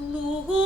Lord.